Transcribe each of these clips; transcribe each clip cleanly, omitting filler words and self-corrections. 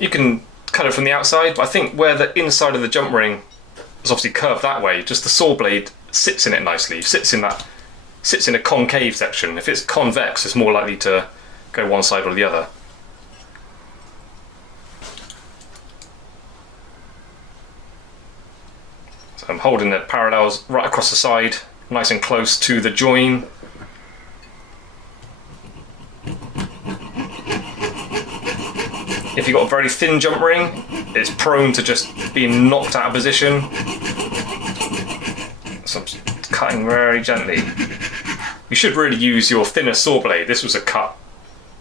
You can cut it from the outside, but I think where the inside of the jump ring is obviously curved that way, just the saw blade sits in it nicely, sits in a concave section. If it's convex, it's more likely to go one side or the other. So I'm holding the parallels right across the side, nice and close to the join. If you've got a very thin jump ring, it's prone to just being knocked out of position. So I'm just cutting very gently. You should really use your thinner saw blade. This was a cut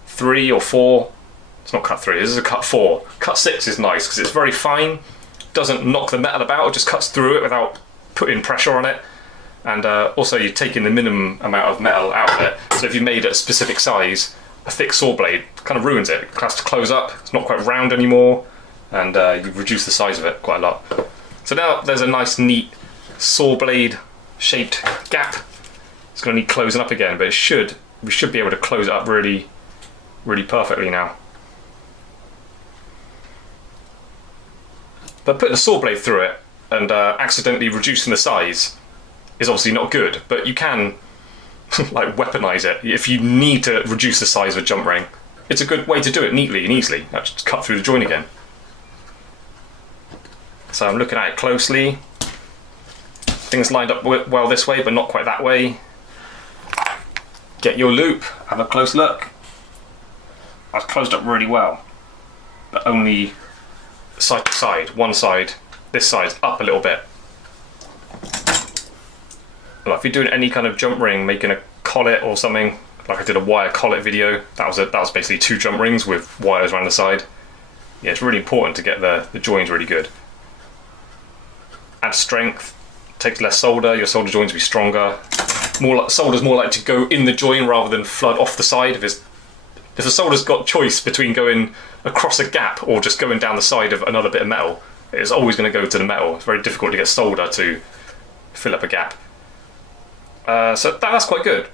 3 or 4. It's not cut 3, this is a cut 4. Cut 6 is nice because it's very fine, doesn't knock the metal about, it just cuts through it without putting pressure on it. And also you're taking the minimum amount of metal out of it. So if you made it a specific size, a thick saw blade kind of ruins it. It has to close up, it's not quite round anymore, and you reduce the size of it quite a lot. So now there's a nice neat saw blade shaped gap. It's going to need closing up again, but we should be able to close it up really perfectly now. But putting a saw blade through it and accidentally reducing the size is obviously not good, but you can like weaponize it. If you need to reduce the size of a jump ring, it's a good way to do it neatly and easily. Just cut through the joint again. So I'm looking at it closely. Things lined up well this way, but not quite that way. Get your loop, have a close look. I've closed up really well, but only side to side. One side, this side's up a little bit. Like if you're doing any kind of jump ring, making a collet or something, like I did a wire collet video, that was basically 2 jump rings with wires around the side. Yeah, it's really important to get the joins really good. Add strength, takes less solder, your solder joins will be stronger. Solder's more likely to go in the join rather than flood off the side. If the solder's got choice between going across a gap or just going down the side of another bit of metal, it's always going to go to the metal. It's very difficult to get solder to fill up a gap. So that's quite good.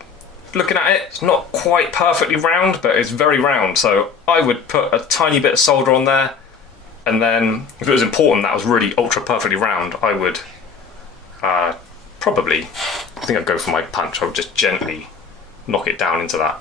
Looking at it, it's not quite perfectly round, but it's very round. So I would put a tiny bit of solder on there, and then if it was important that was really ultra perfectly round, I would I think I'd go for my punch. I would just gently knock it down into that.